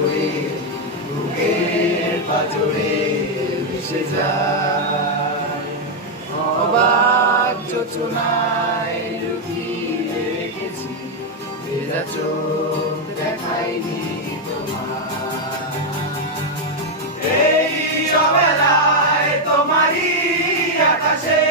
হয়ে বুকের পাঁজরে মিশে যায়। অবাক যোচনায় লুকিয়ে রেখেছি, ভেজা চোখ দেখাইনি তোমার। এই অবেলায় তোমারই আকাশে